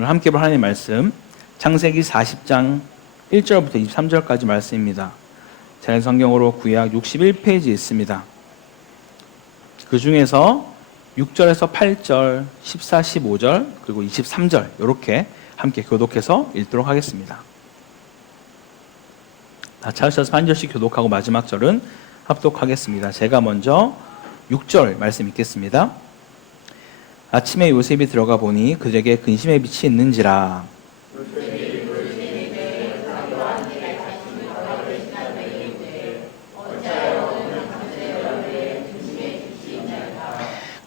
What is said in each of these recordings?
오늘 함께 볼 하나님의 말씀 창세기 40장 1절부터 23절까지 말씀입니다. 제 성경으로 구약 61페이지에 있습니다. 그 중에서 6절에서 8절, 14, 15절, 그리고 23절 이렇게 함께 교독해서 읽도록 하겠습니다. 다 찾으셔서 한 절씩 교독하고 마지막 절은 합독하겠습니다. 제가 먼저 6절 말씀 읽겠습니다. 아침에 요셉이 들어가 보니 그에게 근심의 빛이 있는지라.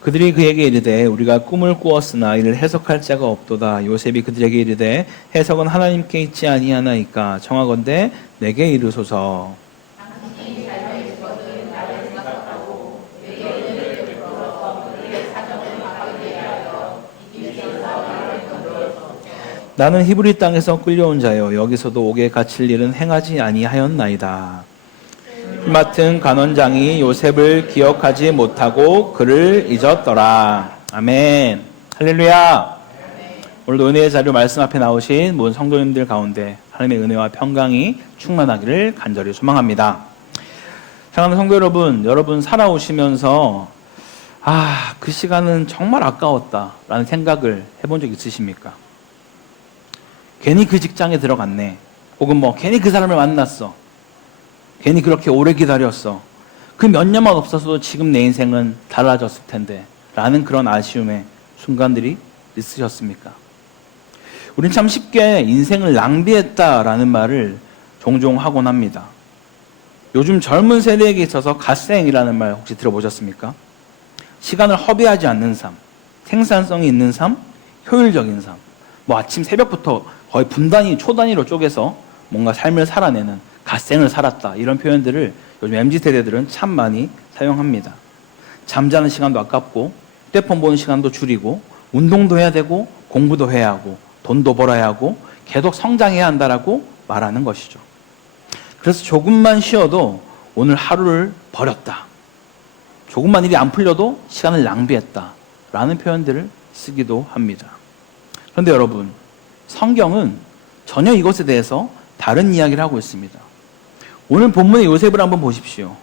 그들이 그에게 이르되 우리가 꿈을 꾸었으나 이를 해석할 자가 없도다. 요셉이 그들에게 이르되 해석은 하나님께 있지 아니하나이까. 청하건대 내게 이르소서. 나는 히브리 땅에서 끌려온 자여 여기서도 옥에 갇힐 일은 행하지 아니하였나이다. 맡은 간원장이 요셉을 기억하지 못하고 그를 잊었더라. 아멘. 할렐루야. 오늘도 은혜의 자료 말씀 앞에 나오신 모든 성도님들 가운데 하나님의 은혜와 평강이 충만하기를 간절히 소망합니다. 사랑하는 성도 여러분 살아오시면서 그 시간은 정말 아까웠다라는 생각을 해본 적 있으십니까? 괜히 그 직장에 들어갔네. 혹은 괜히 그 사람을 만났어. 괜히 그렇게 오래 기다렸어. 그 몇 년만 없었어도 지금 내 인생은 달라졌을 텐데 라는 그런 아쉬움의 순간들이 있으셨습니까? 우린 참 쉽게 인생을 낭비했다라는 말을 종종 하곤 합니다. 요즘 젊은 세대에게 있어서 갓생이라는 말 혹시 들어보셨습니까? 시간을 허비하지 않는 삶, 생산성이 있는 삶, 효율적인 삶. 아침 새벽부터 거의 분단위, 초단위로 쪼개서 뭔가 삶을 살아내는 갓생을 살았다. 이런 표현들을 요즘 MZ세대들은 참 많이 사용합니다. 잠자는 시간도 아깝고 휴대폰 보는 시간도 줄이고 운동도 해야 되고 공부도 해야 하고 돈도 벌어야 하고 계속 성장해야 한다라고 말하는 것이죠. 그래서 조금만 쉬어도 오늘 하루를 버렸다. 조금만 일이 안 풀려도 시간을 낭비했다. 라는 표현들을 쓰기도 합니다. 그런데 여러분, 성경은 전혀 이것에 대해서 다른 이야기를 하고 있습니다. 오늘 본문의 요셉을 한번 보십시오.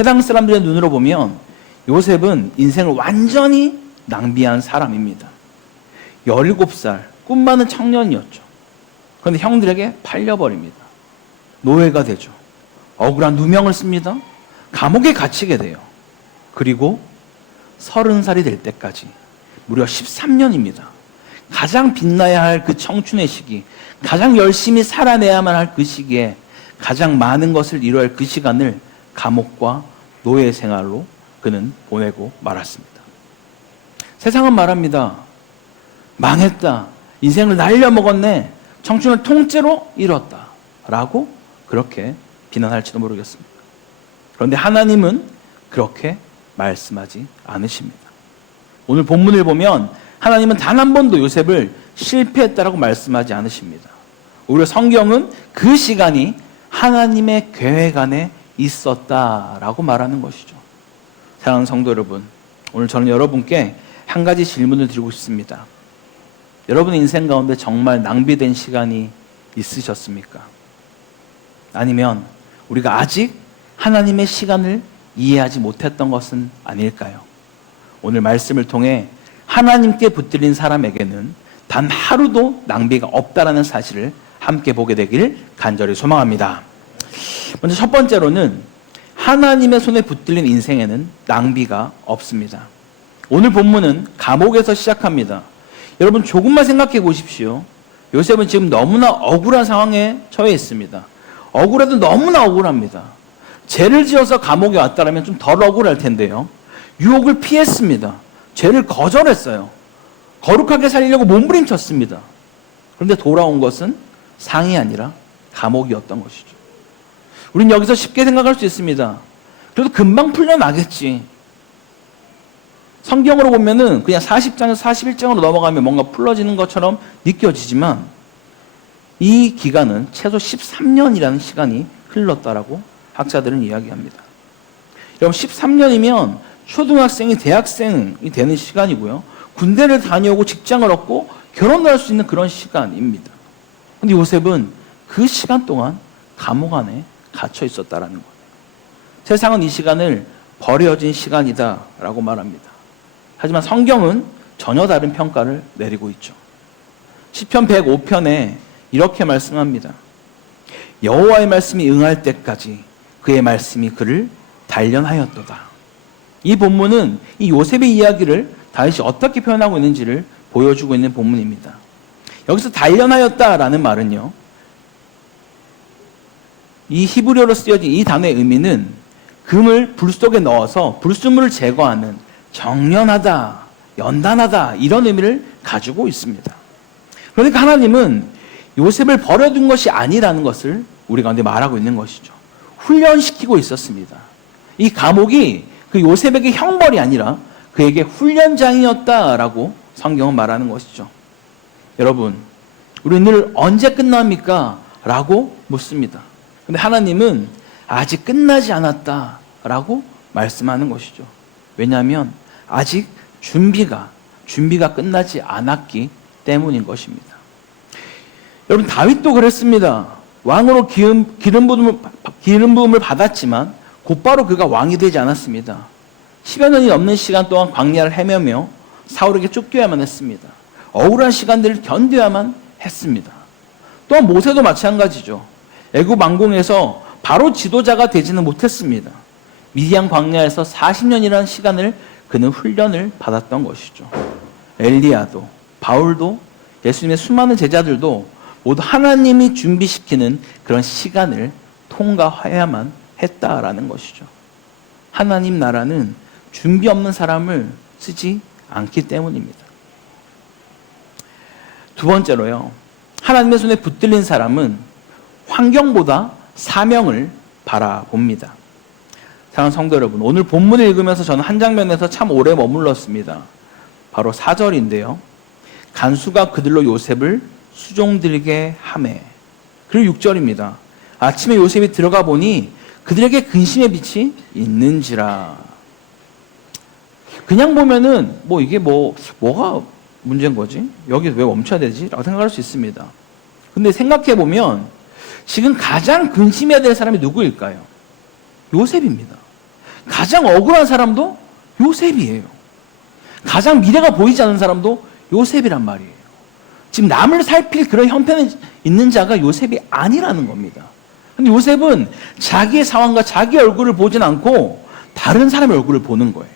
해당 사람들의 눈으로 보면 요셉은 인생을 완전히 낭비한 사람입니다. 17살, 꿈 많은 청년이었죠. 그런데 형들에게 팔려버립니다. 노예가 되죠. 억울한 누명을 씁니다. 감옥에 갇히게 돼요. 그리고 30살이 될 때까지 무려 13년입니다. 가장 빛나야 할 그 청춘의 시기, 가장 열심히 살아내야만 할 그 시기에 가장 많은 것을 이뤄야 할 그 시간을 감옥과 노예 생활로 그는 보내고 말았습니다. 세상은 말합니다. 망했다. 인생을 날려먹었네. 청춘을 통째로 잃었다. 라고 그렇게 비난할지도 모르겠습니다. 그런데 하나님은 그렇게 말씀하지 않으십니다. 오늘 본문을 보면 하나님은 단 한 번도 요셉을 실패했다라고 말씀하지 않으십니다. 오히려 성경은 그 시간이 하나님의 계획 안에 있었다라고 말하는 것이죠. 사랑하는 성도 여러분, 오늘 저는 여러분께 한 가지 질문을 드리고 싶습니다. 여러분의 인생 가운데 정말 낭비된 시간이 있으셨습니까? 아니면 우리가 아직 하나님의 시간을 이해하지 못했던 것은 아닐까요? 오늘 말씀을 통해 하나님께 붙들린 사람에게는 단 하루도 낭비가 없다라는 사실을 함께 보게 되길 간절히 소망합니다. 먼저 첫 번째로는 하나님의 손에 붙들린 인생에는 낭비가 없습니다. 오늘 본문은 감옥에서 시작합니다. 여러분 조금만 생각해 보십시오. 요셉은 지금 너무나 억울한 상황에 처해 있습니다. 억울해도 너무나 억울합니다. 죄를 지어서 감옥에 왔다면 좀 덜 억울할 텐데요. 유혹을 피했습니다. 죄를 거절했어요. 거룩하게 살려고 몸부림쳤습니다. 그런데 돌아온 것은 상이 아니라 감옥이었던 것이죠. 우린 여기서 쉽게 생각할 수 있습니다. 그래도 금방 풀려나겠지. 성경으로 보면은 그냥 40장에서 41장으로 넘어가면 뭔가 풀어지는 것처럼 느껴지지만 이 기간은 최소 13년이라는 시간이 흘렀다라고 학자들은 이야기합니다. 여러분 13년이면 초등학생이 대학생이 되는 시간이고요. 군대를 다녀오고 직장을 얻고 결혼도 할 수 있는 그런 시간입니다. 근데 요셉은 그 시간 동안 감옥 안에 갇혀 있었다라는 거예요. 세상은 이 시간을 버려진 시간이다라고 말합니다. 하지만 성경은 전혀 다른 평가를 내리고 있죠. 시편 105편에 이렇게 말씀합니다. 여호와의 말씀이 응할 때까지 그의 말씀이 그를 단련하였도다. 이 본문은 이 요셉의 이야기를 다윗이 어떻게 표현하고 있는지를 보여주고 있는 본문입니다. 여기서 단련하였다라는 말은요, 이 히브리어로 쓰여진 이 단어의 의미는 금을 불 속에 넣어서 불순물을 제거하는 정련하다, 연단하다 이런 의미를 가지고 있습니다. 그러니까 하나님은 요셉을 버려둔 것이 아니라는 것을 우리 가운데 말하고 있는 것이죠. 훈련시키고 있었습니다. 이 감옥이 그 요셉에게 형벌이 아니라 그에게 훈련장이었다라고 성경은 말하는 것이죠. 여러분, 우리는 늘 언제 끝납니까? 라고 묻습니다. 근데 하나님은 아직 끝나지 않았다라고 말씀하는 것이죠. 왜냐하면 아직 준비가 끝나지 않았기 때문인 것입니다. 여러분, 다윗도 그랬습니다. 왕으로 기름 부음을 받았지만 곧바로 그가 왕이 되지 않았습니다. 10여 년이 넘는 시간 동안 광야를 헤매며 사울에게 쫓겨야만 했습니다. 억울한 시간들을 견뎌야만 했습니다. 또한 모세도 마찬가지죠. 애굽 왕궁에서 바로 지도자가 되지는 못했습니다. 미디안 광야에서 40년이라는 시간을 그는 훈련을 받았던 것이죠. 엘리야도, 바울도, 예수님의 수많은 제자들도 모두 하나님이 준비시키는 그런 시간을 통과해야만 했다라는 것이죠. 하나님 나라는 준비 없는 사람을 쓰지 않기 때문입니다. 두 번째로요, 하나님의 손에 붙들린 사람은 환경보다 사명을 바라봅니다. 사랑하는 성도 여러분, 오늘 본문을 읽으면서 저는 한 장면에서 참 오래 머물렀습니다. 바로 4절인데요. 간수가 그들로 요셉을 수종들게 하매. 그리고 6절입니다. 아침에 요셉이 들어가 보니 그들에게 근심의 빛이 있는지라. 그냥 보면은 이게 뭐가 문제인 거지? 여기 왜 멈춰야 되지? 라고 생각할 수 있습니다. 근데 생각해 보면 지금 가장 근심해야 될 사람이 누구일까요? 요셉입니다. 가장 억울한 사람도 요셉이에요. 가장 미래가 보이지 않는 사람도 요셉이란 말이에요. 지금 남을 살필 그런 형편에 있는 자가 요셉이 아니라는 겁니다. 근데 요셉은 자기의 상황과 자기 얼굴을 보진 않고 다른 사람의 얼굴을 보는 거예요.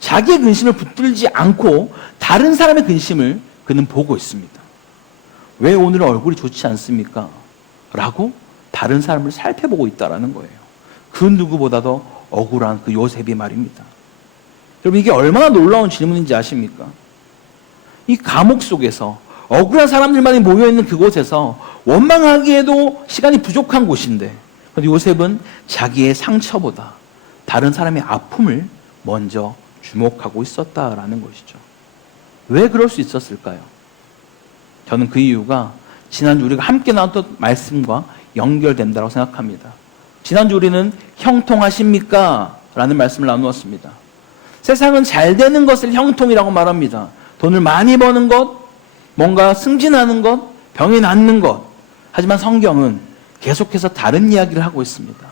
자기의 근심을 붙들지 않고 다른 사람의 근심을 그는 보고 있습니다. 왜 오늘 얼굴이 좋지 않습니까? 라고 다른 사람을 살펴보고 있다는 거예요. 그 누구보다도 억울한 그 요셉이 말입니다. 여러분, 이게 얼마나 놀라운 질문인지 아십니까? 이 감옥 속에서 억울한 사람들만이 모여있는 그곳에서 원망하기에도 시간이 부족한 곳인데, 요셉은 자기의 상처보다 다른 사람의 아픔을 먼저 주목하고 있었다라는 것이죠. 왜 그럴 수 있었을까요? 저는 그 이유가 지난주 우리가 함께 나눴던 말씀과 연결된다고 생각합니다. 지난주 우리는 형통하십니까? 라는 말씀을 나누었습니다. 세상은 잘 되는 것을 형통이라고 말합니다. 돈을 많이 버는 것, 뭔가 승진하는 것, 병이 낫는 것. 하지만 성경은 계속해서 다른 이야기를 하고 있습니다.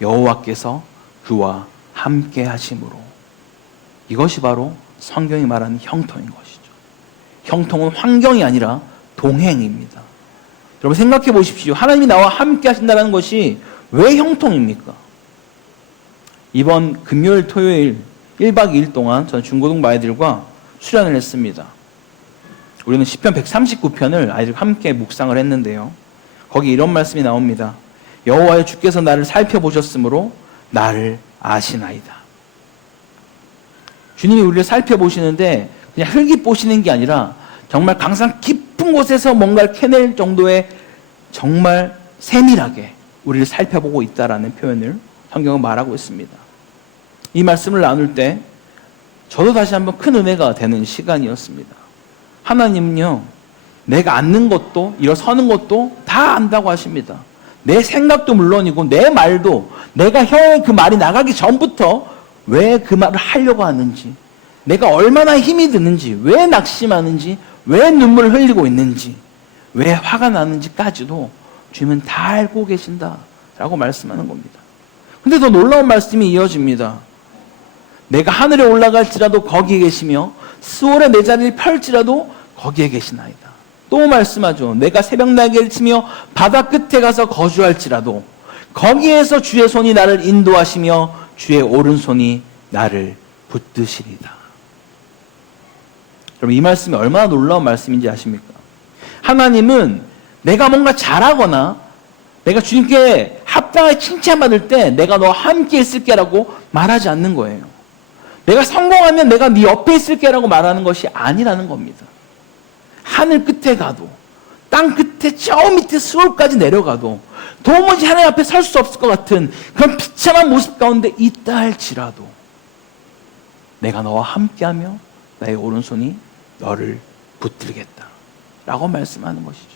여호와께서 그와 함께 하심으로. 이것이 바로 성경이 말하는 형통인 것이죠. 형통은 환경이 아니라 동행입니다. 여러분 생각해 보십시오. 하나님이 나와 함께 하신다는 것이 왜 형통입니까? 이번 금요일, 토요일 1박 2일 동안 저는 중고등부 아이들과 수련을 했습니다. 우리는 시편 139편을 아이들과 함께 묵상을 했는데요. 거기 이런 말씀이 나옵니다. 여호와여 주께서 나를 살펴보셨으므로 나를 아시나이다. 주님이 우리를 살펴보시는데 그냥 흙이 보시는 게 아니라 정말 강산 깊은 곳에서 뭔가를 캐낼 정도의 정말 세밀하게 우리를 살펴보고 있다라는 표현을 성경은 말하고 있습니다. 이 말씀을 나눌 때 저도 다시 한번 큰 은혜가 되는 시간이었습니다. 하나님은요, 내가 앉는 것도 일어서는 것도 다 안다고 하십니다. 내 생각도 물론이고 내 말도 내가 혀에 그 말이 나가기 전부터 왜 그 말을 하려고 하는지, 내가 얼마나 힘이 드는지, 왜 낙심하는지 왜 눈물을 흘리고 있는지, 왜 화가 나는지까지도 주님은 다 알고 계신다라고 말씀하는 겁니다. 근데 더 놀라운 말씀이 이어집니다. 내가 하늘에 올라갈지라도 거기에 계시며 스올에 내 자리를 펼지라도 거기에 계시나이다. 또 말씀하죠. 내가 새벽 날개를 치며 바다 끝에 가서 거주할지라도 거기에서 주의 손이 나를 인도하시며 주의 오른손이 나를 붙드시리다. 여러분, 이 말씀이 얼마나 놀라운 말씀인지 아십니까? 하나님은 내가 뭔가 잘하거나 내가 주님께 합당하게 칭찬받을 때 내가 너와 함께 있을게라고 말하지 않는 거예요. 내가 성공하면 내가 네 옆에 있을게라고 말하는 것이 아니라는 겁니다. 하늘 끝에 가도, 땅 끝에 저 밑에 수월까지 내려가도 도무지 하나님 앞에 설 수 없을 것 같은 그런 비참한 모습 가운데 있다 할지라도 내가 너와 함께하며 나의 오른손이 너를 붙들겠다 라고 말씀하는 것이죠.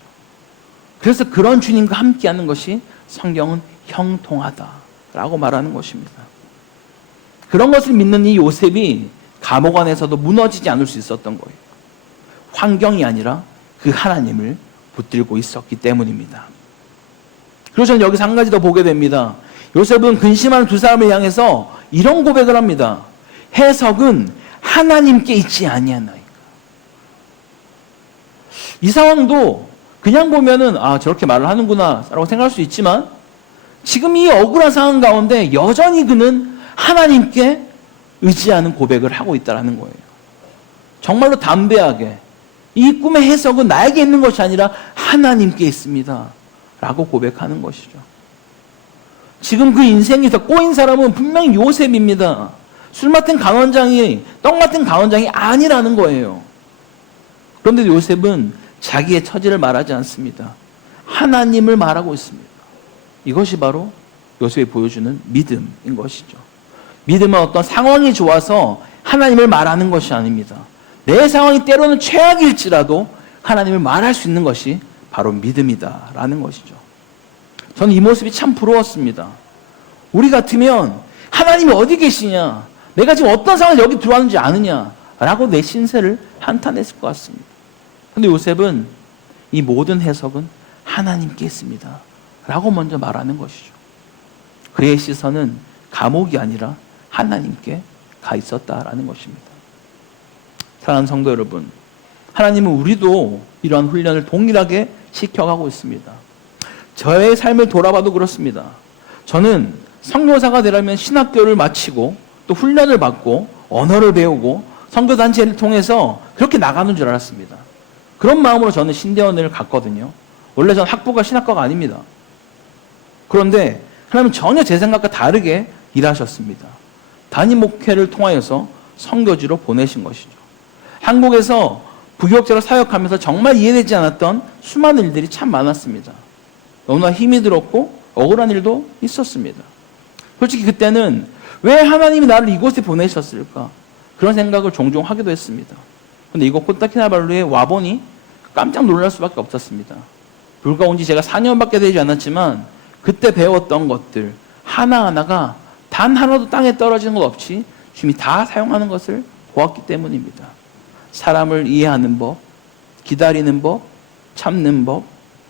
그래서 그런 주님과 함께하는 것이 성경은 형통하다라고 말하는 것입니다. 그런 것을 믿는 이 요셉이 감옥 안에서도 무너지지 않을 수 있었던 거예요. 환경이 아니라 그 하나님을 붙들고 있었기 때문입니다. 그리고 저는 여기서 한 가지 더 보게 됩니다. 요셉은 근심하는 두 사람을 향해서 이런 고백을 합니다. 해석은 하나님께 있지 아니하나이까. 이 상황도 그냥 보면은 저렇게 말을 하는구나 라고 생각할 수 있지만 지금 이 억울한 상황 가운데 여전히 그는 하나님께 의지하는 고백을 하고 있다는 거예요. 정말로 담대하게 이 꿈의 해석은 나에게 있는 것이 아니라 하나님께 있습니다 라고 고백하는 것이죠. 지금 그 인생이 더 꼬인 사람은 분명히 요셉입니다. 술 맡은 간원장이 떡 맡은 간원장이 아니라는 거예요. 그런데 요셉은 자기의 처지를 말하지 않습니다. 하나님을 말하고 있습니다. 이것이 바로 요셉이 보여주는 믿음인 것이죠. 믿음은 어떤 상황이 좋아서 하나님을 말하는 것이 아닙니다. 내 상황이 때로는 최악일지라도 하나님을 말할 수 있는 것이 바로 믿음이다라는 것이죠. 저는 이 모습이 참 부러웠습니다. 우리 같으면 하나님이 어디 계시냐, 내가 지금 어떤 상황에 여기 들어왔는지 아느냐라고 내 신세를 한탄했을 것 같습니다. 그런데 요셉은 이 모든 해석은 하나님께 있습니다 라고 먼저 말하는 것이죠. 그의 시선은 감옥이 아니라 하나님께 가 있었다라는 것입니다. 사랑하는 성도 여러분, 하나님은 우리도 이러한 훈련을 동일하게 시켜가고 있습니다. 저의 삶을 돌아봐도 그렇습니다. 저는 선교사가 되려면 신학교를 마치고 또 훈련을 받고 언어를 배우고 선교단체를 통해서 그렇게 나가는 줄 알았습니다. 그런 마음으로 저는 신대원을 갔거든요. 원래 저는 학부가 신학과가 아닙니다. 그런데 하나님은 전혀 제 생각과 다르게 일하셨습니다. 단임 목회를 통하여서 선교지로 보내신 것이죠. 한국에서 부교육자로 사역하면서 정말 이해되지 않았던 수많은 일들이 참 많았습니다. 너무나 힘이 들었고 억울한 일도 있었습니다. 솔직히 그때는 왜 하나님이 나를 이곳에 보내셨을까? 그런 생각을 종종 하기도 했습니다. 그런데 이곳 코타키나발루에 와보니 깜짝 놀랄 수밖에 없었습니다. 불과 온 지 제가 4년밖에 되지 않았지만 그때 배웠던 것들 하나하나가 단 하나도 땅에 떨어지는 것 없이 주님이 다 사용하는 것을 보았기 때문입니다. 사람을 이해하는 법, 기다리는 법, 참는 법,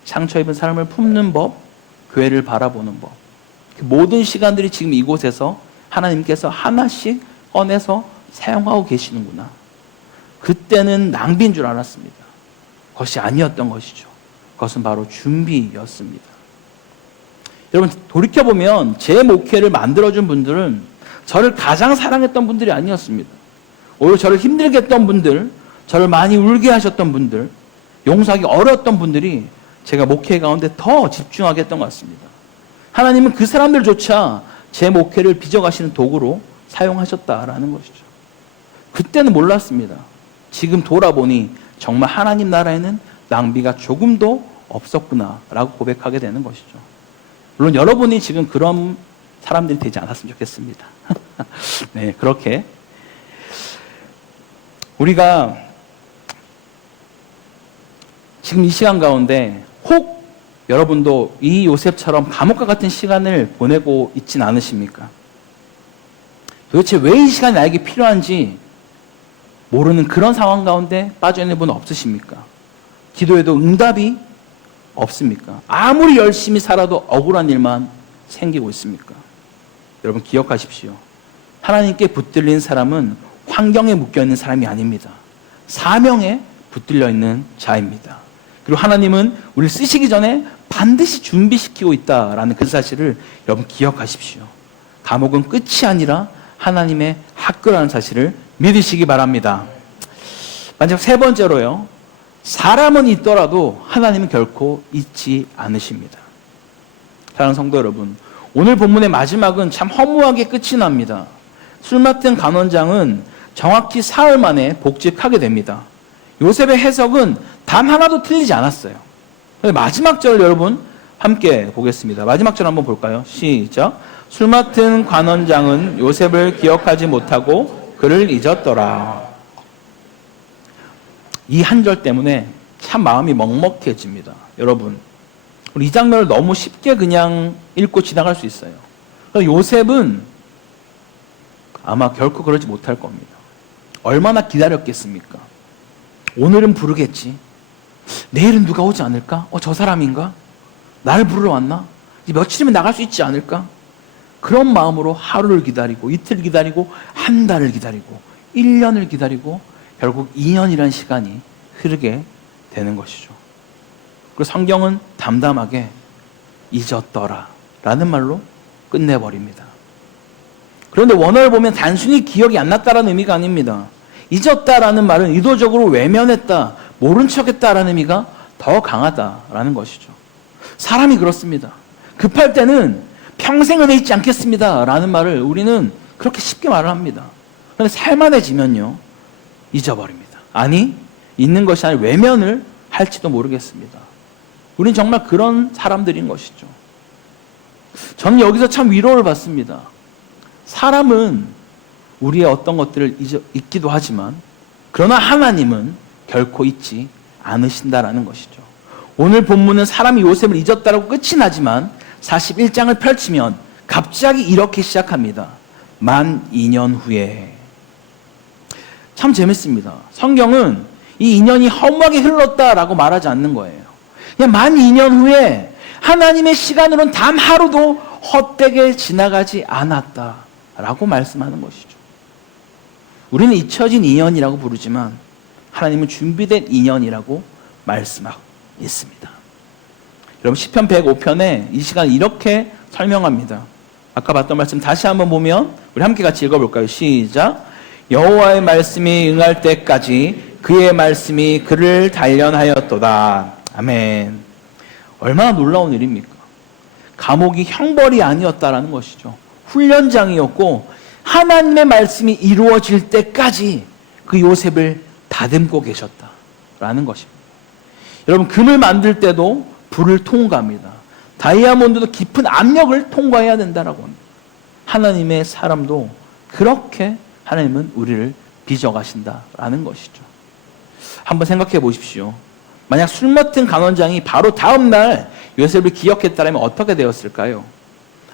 상처 입은 사람을 품는 법, 교회를 바라보는 법. 그 모든 시간들이 지금 이곳에서 하나님께서 하나씩 꺼내서 사용하고 계시는구나. 그때는 낭비인 줄 알았습니다. 그것이 아니었던 것이죠. 그것은 바로 준비였습니다. 여러분, 돌이켜보면 제 목회를 만들어준 분들은 저를 가장 사랑했던 분들이 아니었습니다. 오히려 저를 힘들게 했던 분들, 저를 많이 울게 하셨던 분들, 용서하기 어려웠던 분들이 제가 목회 가운데 더 집중하게 했던 것 같습니다. 하나님은 그 사람들조차 제 목회를 빚어가시는 도구로 사용하셨다라는 것이죠. 그때는 몰랐습니다. 지금 돌아보니 정말 하나님 나라에는 낭비가 조금도 없었구나라고 고백하게 되는 것이죠. 물론 여러분이 지금 그런 사람들이 되지 않았으면 좋겠습니다. 네, 그렇게 우리가 지금 이 시간 가운데 혹 여러분도 이 요셉처럼 감옥과 같은 시간을 보내고 있진 않으십니까? 도대체 왜 이 시간이 나에게 필요한지 모르는 그런 상황 가운데 빠져있는 분 없으십니까? 기도해도 응답이 없습니까? 아무리 열심히 살아도 억울한 일만 생기고 있습니까? 여러분 기억하십시오. 하나님께 붙들린 사람은 환경에 묶여있는 사람이 아닙니다. 사명에 붙들려 있는 자입니다. 그리고 하나님은 우리를 쓰시기 전에 반드시 준비시키고 있다라는 그 사실을 여러분 기억하십시오. 감옥은 끝이 아니라 하나님의 학교라는 사실을 믿으시기 바랍니다. 마지막 세 번째로요. 사람은 있더라도 하나님은 결코 잊지 않으십니다. 사랑하는 성도 여러분, 오늘 본문의 마지막은 참 허무하게 끝이 납니다. 술 맡은 간원장은 정확히 사흘 만에 복직하게 됩니다. 요셉의 해석은 단 하나도 틀리지 않았어요. 마지막 절 여러분 함께 보겠습니다. 마지막 절 한번 볼까요? 시작. 술 맡은 관원장은 요셉을 기억하지 못하고 그를 잊었더라. 이 한 절 때문에 참 마음이 먹먹해집니다. 여러분, 우리 이 장면을 너무 쉽게 그냥 읽고 지나갈 수 있어요. 요셉은 아마 결코 그러지 못할 겁니다. 얼마나 기다렸겠습니까? 오늘은 부르겠지. 내일은 누가 오지 않을까? 저 사람인가? 나를 부르러 왔나? 며칠이면 나갈 수 있지 않을까? 그런 마음으로 하루를 기다리고 이틀 기다리고 한 달을 기다리고 1년을 기다리고 결국 2년이라는 시간이 흐르게 되는 것이죠. 그리고 성경은 담담하게 잊었더라 라는 말로 끝내버립니다. 그런데 원어를 보면 단순히 기억이 안 났다라는 의미가 아닙니다. 잊었다라는 말은 의도적으로 외면했다, 모른 척했다라는 의미가 더 강하다라는 것이죠. 사람이 그렇습니다. 급할 때는 평생 은혜 잊지 않겠습니다 라는 말을 우리는 그렇게 쉽게 말을 합니다. 그런데 살만해지면요 잊어버립니다. 아니, 잊는 것이 아니라 외면을 할지도 모르겠습니다. 우린 정말 그런 사람들인 것이죠. 저는 여기서 참 위로를 받습니다. 사람은 우리의 어떤 것들을 잊기도 하지만 그러나 하나님은 결코 잊지 않으신다라는 것이죠. 오늘 본문은 사람이 요셉을 잊었다라고 끝이 나지만 41장을 펼치면 갑자기 이렇게 시작합니다. 만 2년 후에. 참 재밌습니다. 성경은 이 2년이 허무하게 흘렀다라고 말하지 않는 거예요. 그냥 만 2년 후에 하나님의 시간으로는 단 하루도 헛되게 지나가지 않았다라고 말씀하는 것이죠. 우리는 잊혀진 2년이라고 부르지만 하나님은 준비된 2년이라고 말씀하고 있습니다. 여러분 시편 105편에 이 시간 이렇게 설명합니다. 아까 봤던 말씀 다시 한번 보면 우리 함께 같이 읽어볼까요? 시작. 여호와의 말씀이 응할 때까지 그의 말씀이 그를 단련하였도다. 아멘. 얼마나 놀라운 일입니까? 감옥이 형벌이 아니었다라는 것이죠. 훈련장이었고 하나님의 말씀이 이루어질 때까지 그 요셉을 다듬고 계셨다라는 것입니다. 여러분 금을 만들 때도 불을 통과합니다. 다이아몬드도 깊은 압력을 통과해야 된다라고 합니다. 하나님의 사람도 그렇게 하나님은 우리를 빚어가신다라는 것이죠. 한번 생각해 보십시오. 만약 술 맡은 간원장이 바로 다음 날 요셉을 기억했다면 어떻게 되었을까요?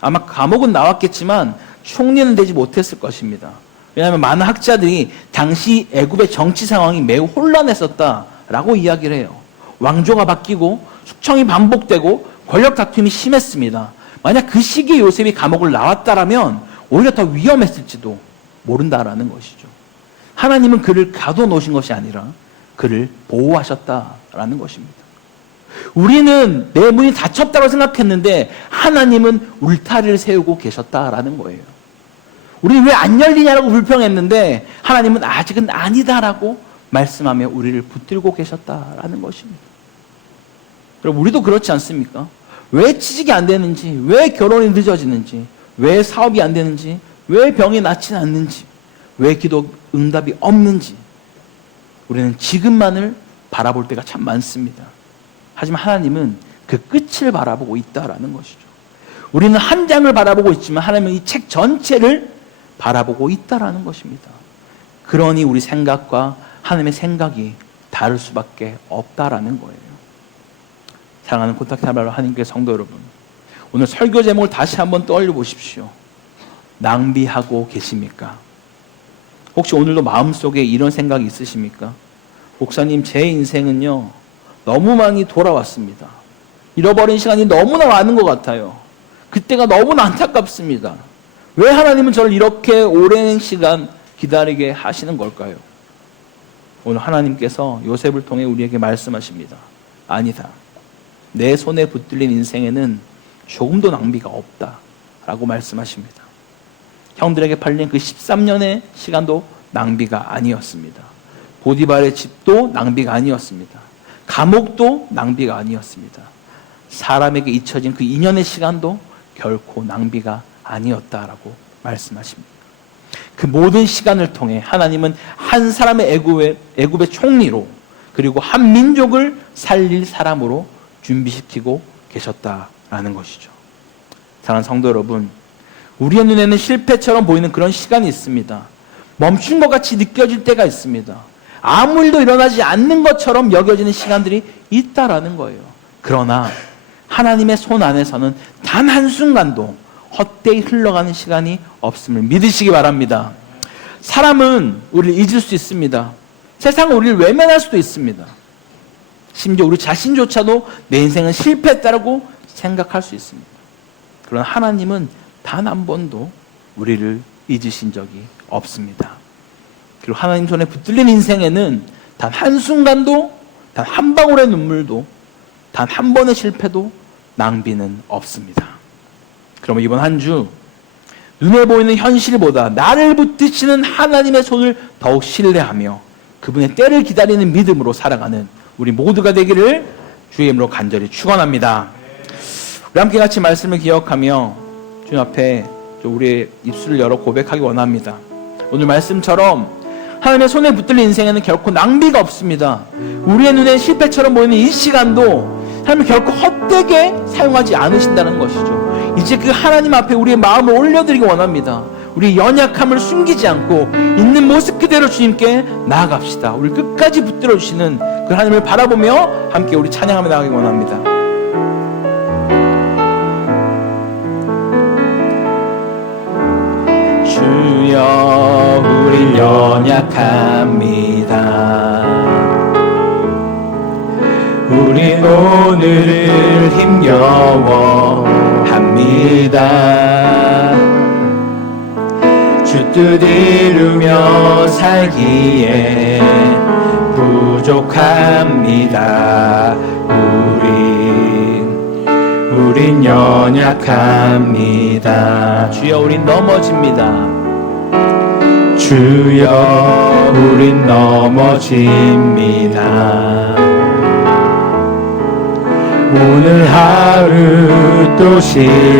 아마 감옥은 나왔겠지만 총리는 되지 못했을 것입니다. 왜냐하면 많은 학자들이 당시 애굽의 정치 상황이 매우 혼란했었다라고 이야기를 해요. 왕조가 바뀌고 숙청이 반복되고 권력 다툼이 심했습니다. 만약 그 시기에 요셉이 감옥을 나왔다라면 오히려 더 위험했을지도 모른다라는 것이죠. 하나님은 그를 가둬놓으신 것이 아니라 그를 보호하셨다라는 것입니다. 우리는 내 문이 닫혔다고 생각했는데 하나님은 울타리를 세우고 계셨다라는 거예요. 우리는 왜 안 열리냐라고 불평했는데 하나님은 아직은 아니다라고 말씀하며 우리를 붙들고 계셨다라는 것입니다. 그럼 우리도 그렇지 않습니까? 왜 취직이 안 되는지, 왜 결혼이 늦어지는지, 왜 사업이 안 되는지, 왜 병이 낫지 않는지, 왜 기도 응답이 없는지 우리는 지금만을 바라볼 때가 참 많습니다. 하지만 하나님은 그 끝을 바라보고 있다라는 것이죠. 우리는 한 장을 바라보고 있지만 하나님은 이 책 전체를 바라보고 있다라는 것입니다. 그러니 우리 생각과 하나님의 생각이 다를 수밖에 없다라는 거예요. 사랑하는 콘탁트하바로 하나님께 성도 여러분, 오늘 설교 제목을 다시 한번 떠올려 보십시오. 낭비하고 계십니까? 혹시 오늘도 마음속에 이런 생각이 있으십니까? 목사님, 제 인생은요, 너무 많이 돌아왔습니다. 잃어버린 시간이 너무나 많은 것 같아요. 그때가 너무나 안타깝습니다. 왜 하나님은 저를 이렇게 오랜 시간 기다리게 하시는 걸까요? 오늘 하나님께서 요셉을 통해 우리에게 말씀하십니다. 아니다. 내 손에 붙들린 인생에는 조금도 낭비가 없다 라고 말씀하십니다. 형들에게 팔린 그 13년의 시간도 낭비가 아니었습니다. 보디발의 집도 낭비가 아니었습니다. 감옥도 낭비가 아니었습니다. 사람에게 잊혀진 그 2년의 시간도 결코 낭비가 아니었다라고 말씀하십니다. 그 모든 시간을 통해 하나님은 한 사람의 애굽의 총리로, 그리고 한 민족을 살릴 사람으로 준비시키고 계셨다라는 것이죠. 사랑하는 성도 여러분, 우리의 눈에는 실패처럼 보이는 그런 시간이 있습니다. 멈춘 것 같이 느껴질 때가 있습니다. 아무 일도 일어나지 않는 것처럼 여겨지는 시간들이 있다라는 거예요. 그러나 하나님의 손 안에서는 단 한순간도 헛되이 흘러가는 시간이 없음을 믿으시기 바랍니다. 사람은 우리를 잊을 수 있습니다. 세상은 우리를 외면할 수도 있습니다. 심지어 우리 자신조차도 내 인생은 실패했다고 생각할 수 있습니다. 그러나 하나님은 단 한 번도 우리를 잊으신 적이 없습니다. 그리고 하나님 손에 붙들린 인생에는 단 한순간도, 단 한 방울의 눈물도, 단 한 번의 실패도 낭비는 없습니다. 그러면 이번 한 주 눈에 보이는 현실보다 나를 붙드시는 하나님의 손을 더욱 신뢰하며 그분의 때를 기다리는 믿음으로 살아가는 우리 모두가 되기를 주의 이름으로 간절히 축원합니다. 우리 함께 같이 말씀을 기억하며 주님 앞에 우리의 입술을 열어 고백하기 원합니다. 오늘 말씀처럼 하나님의 손에 붙들린 인생에는 결코 낭비가 없습니다. 우리의 눈에 실패처럼 보이는 이 시간도 하나님은 결코 헛되게 사용하지 않으신다는 것이죠. 이제 그 하나님 앞에 우리의 마음을 올려드리기 원합니다. 우리의 연약함을 숨기지 않고 있는 모습 그대로 주님께 나아갑시다. 우리 끝까지 붙들어 주시는 그 하나님을 바라보며 함께 우리 찬양하며 나가기 원합니다. 주여, 우린 연약합니다. 우린 오늘을 힘겨워합니다. 주 뜻 이루며 살기에 부족합니다. 우린 연약합니다. 주여, 우린 넘어집니다. 주여, 우린 넘어집니다. 오늘 하루 또 실수합니다.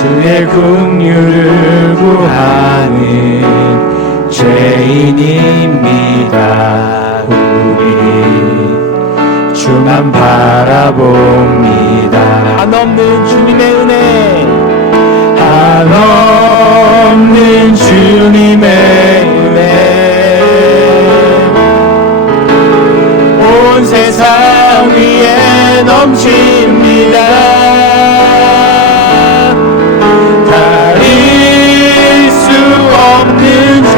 주의 긍휼을 구하는 죄인입니다. 우리 주만 바라봅니다. 한없는 주님의 은혜, 한없는 주님의 은혜, 온 세상 위에 넘칩니다. 가릴 수 없는 주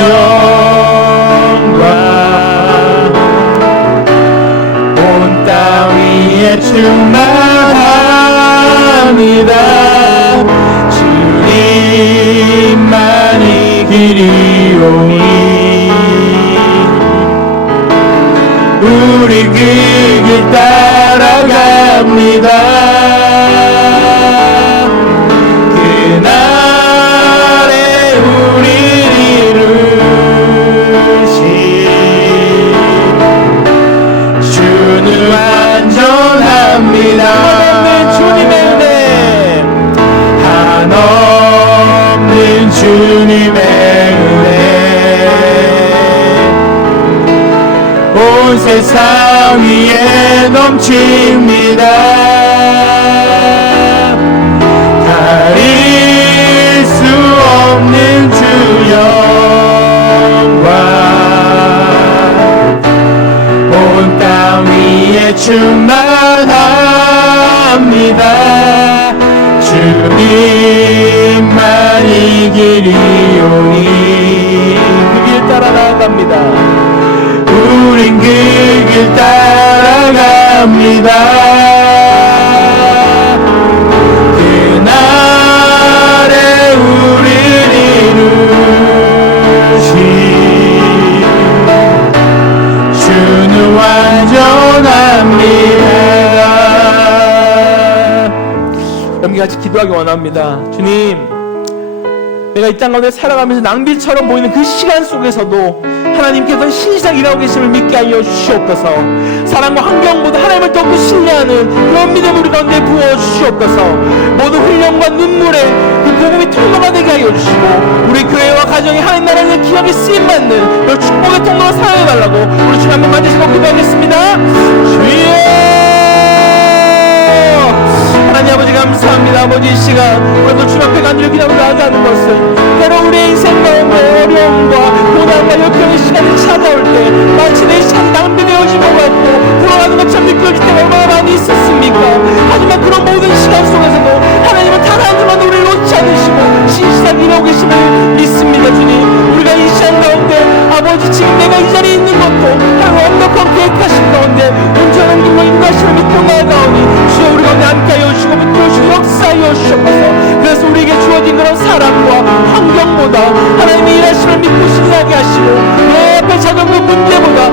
영광, 온 땅 위에 충만합니다. 주님만이 길이오니 우리 그 길 따라갑니다. 그날에 우리를 이루신 주는 완전합니다. 주님의 은혜, 한없는 주님의 은혜, 온 세상 위에 넘칩니다. 가릴 수 없는 주 영광, 온 땅 위에 충만합니다. 주님 길이오니 그 길 따라 나아갑니다. 우린 그 길 따라갑니다. 그날에 우린 이루신 주는 완전합니다. 여러분 같이 기도하기 원합니다. 주님, 내가 이 땅 가운데 살아가면서 낭비처럼 보이는 그 시간 속에서도 하나님께서 신실하게 일하고 계심을 믿게 하여 주시옵소서. 사람과 환경보다 하나님을 더욱 신뢰하는 그런 믿음을 우리 가운데 부어주시옵소서. 모든 훈련과 눈물의 그 복음이 통로가 되게 하여 주시고 우리 교회와 가정이 하나님 나라의 기억에 쓰임받는 그 축복의 통로로 사용해달라고 우리 주님 한번 만드시고 기도하겠습니다. 주여, 하나님 아버지 감사합니다. 아버지 이 시간 오늘도 주님 앞에 간절히 기도하고 나아가는 것은 때로 우리의 인생 가운데 어려움과 고난과 역경의 시간이 찾아올 때 마치 내 시간이 낭비되어진 것 같고 돌아가는 것처럼 느껴질 때가 얼마나 많이 있었습니까? 하지만 그런 모든 시간 속에서도 하나님은 단 한 주만 우리를 놓지 않으시고 신실하게 일하고 계심을 믿습니다. 주님, 우리가 이 시간 가운데 아버지 지금 내가 이 자리에 있는 것도 하나님 완벽한 계획하신 가운데 온전한 길로 인도하심을 믿고 나아가오니 주여 우리 가운데 함께하여 주시고 붙들어 주시고 역사하여 주옵소서. 그래서 우리에게 주어진 그런 사람과 환경보다 하나님의 일하심을 믿고 신뢰하게 하시고 내 앞에 작은 그 문제보다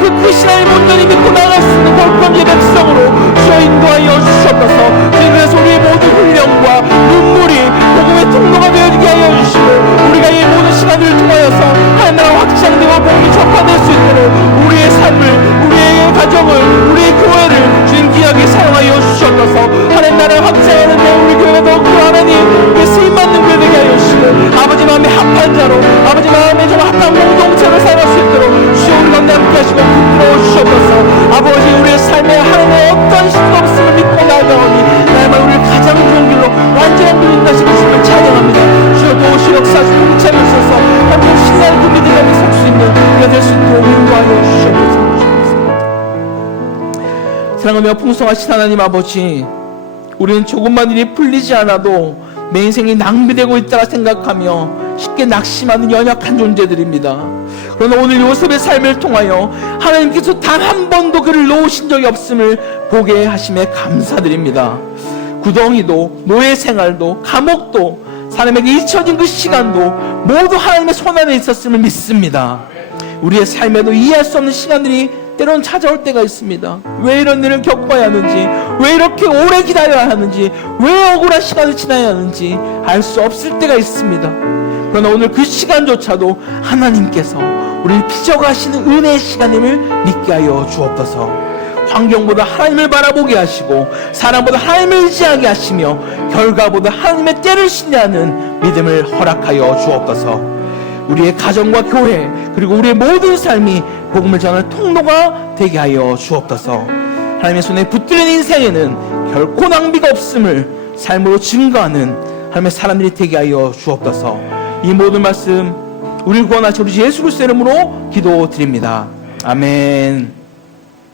그 크신 하나님 온전히 믿고 나아갈 수 있는 걸감의 백성으로 주여 인도하여 주시옵소서. 그래서 우리의 모든 훈련과 눈물이 복음의 통로가 되어지게 하여 주시고 우리가 이 모든 시간을 통하여서 하나님 나라 확장되고 복음이 전파될 수 있도록 우리의 삶을, 우리의 가정을, 우리의 교회를 주님 귀하게 사용하여 주시옵소서. 하나님 나라를 확장하는데 우리 교회가 더욱더 하나님의 쓰임받는 교회 되게 하여 주시고 아버지 마음에 합한 자로 아버지 마음에 정말 합한 공동체를 살아갈 수 있도록 주여 우리 가운데 함께 하시고 붙들어 주시옵소서. 아버지 우리의 삶에 하나님의 어떤 시도 없음을 믿고 나아가오니 나의 우리를 가장 좋은 길로 완전한 길로 인도하시고 주님을 찬양합니다. 주여 도우시 역사하시고 공차를 주셔서 하나님 신나는 그 믿음 가운데 설 수 있는 우리가 될 수 있도록 인도하여 주시옵소서. 사랑하며 풍성하신 하나님 아버지, 우리는 조금만 일이 풀리지 않아도 내 인생이 낭비되고 있다라 생각하며 쉽게 낙심하는 연약한 존재들입니다. 그러나 오늘 요셉의 삶을 통하여 하나님께서 단 한 번도 그를 놓으신 적이 없음을 보게 하심에 감사드립니다. 구덩이도 노예 생활도 감옥도 사람에게 잊혀진 그 시간도 모두 하나님의 손 안에 있었음을 믿습니다. 우리의 삶에도 이해할 수 없는 시간들이 때론 찾아올 때가 있습니다. 왜 이런 일을 겪어야 하는지, 왜 이렇게 오래 기다려야 하는지, 왜 억울한 시간을 지나야 하는지 알 수 없을 때가 있습니다. 그러나 오늘 그 시간조차도 하나님께서 우리를 빚어가시는 은혜의 시간임을 믿게 하여 주옵소서. 환경보다 하나님을 바라보게 하시고 사람보다 하나님을 의지하게 하시며 결과보다 하나님의 때를 신뢰하는 믿음을 허락하여 주옵소서. 우리의 가정과 교회 그리고 우리의 모든 삶이 복음을 전할 통로가 되게 하여 주옵소서. 하나님의 손에 붙들린 인생에는 결코 낭비가 없음을 삶으로 증거하는 하나님의 사람들이 되게 하여 주옵소서. 이 모든 말씀 우리를 구원하신 우리 예수 그리스도의 이름으로 기도드립니다. 아멘.